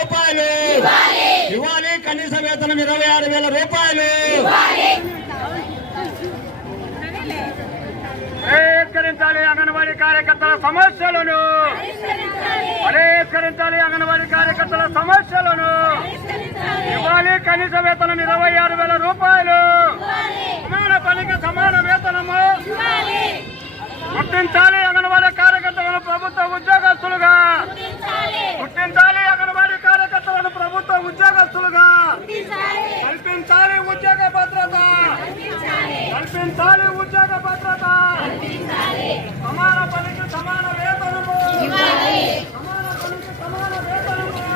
రూపాయలు ఇవ్వాలి, కనీస వేతనం 26,000 రూపాయలు. పరిష్కరించాలి అంగన్వాడీ కార్యకర్తల సమస్యలను, పరిష్కరించాలి అంగన్వాడీ కార్యకర్తల సమస్యలను. ఇవ్వాలి కనీస వేతనం 26,000 రూపాయలు. సమాన పనికి సమాన వేతనము. గుర్తించాలి అంగన్వాడీ కార్యకర్తలను ప్రభుత్వ ఉద్యోగస్తులుగా. గుర్తించాలి అంగన్వాడీ కార్యకర్తలను ప్రభుత్వ ఉద్యోగస్తులుగా. కల్పించాలి ఉద్యోగ భద్రత. కల్పించాలి ఉద్యోగ భద్రత. సమాన పనికి సమాన వేతనము. సమాన పనికి సమాన వేతనము.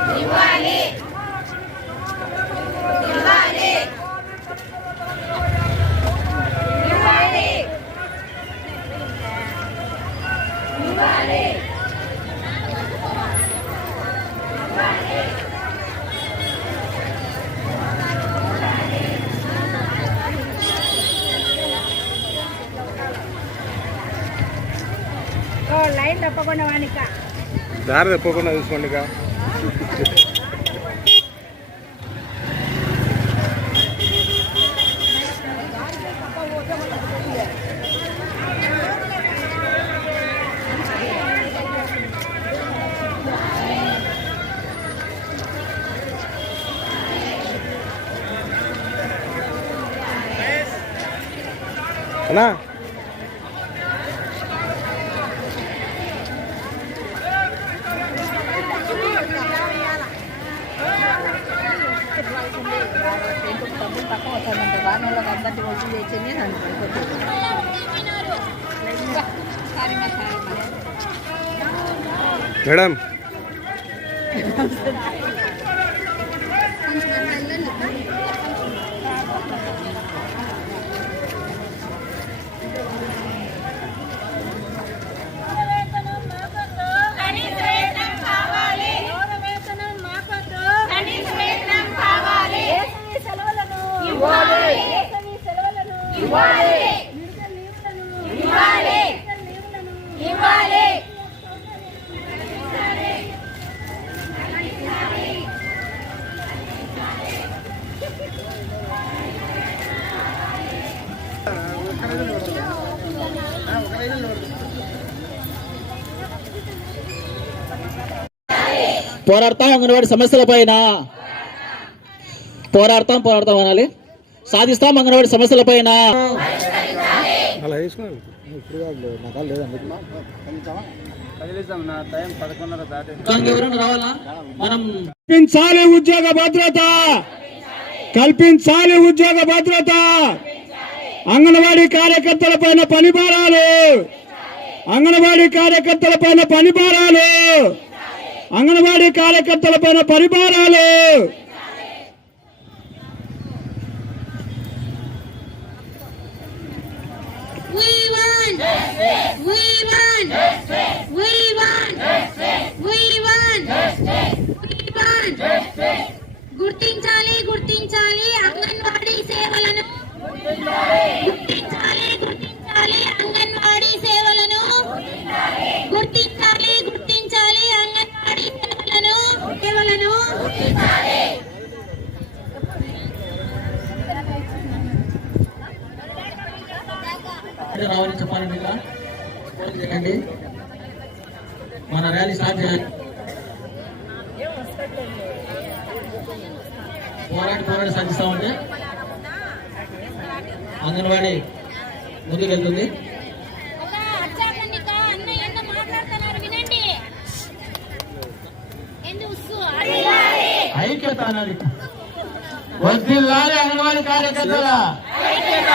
లైన్ తప్పకుండా వానిక దారి తప్పకుండా చూసుకోండి. అన్నా మేడం పోరాడతాం అంగన్వాడీ సమస్యల పైన. పోరాడతాం అనాలి. సాధిస్తాం అంగన్వాడీ సమస్యల పైన. కల్పించాలి ఉద్యోగ భద్రత. కల్పించాలి ఉద్యోగ భద్రత. అంగన్వాడీ కార్యకర్తల పైన పని భారాలు. అంగన్వాడీ కార్యకర్తల పైన పని భారాలు. అంగన్వాడీ కార్యకర్తల పైన పరిభారాలు. గుర్తించాలి గుర్తించాలి అంగన్వాడీ సేవలను. గుర్తించాలి గుర్తించాలి అంగన్వాడీ సేవలను. గుర్తించాలి గుర్తించాలి అంగన్వాడీ సేవలను. రావాలని చెప్పాలండి. చేయండి, మన ర్యాలీ స్టార్ట్ చేయాలి. పోరాడి సాధిస్తామంటే అంగన్వాడీ ముందుకెళ్తుంది. ఐక్యత అన్నది. వర్ధిల్లాలి అంగన్వాడీ కార్యకర్తల ఐక్యత.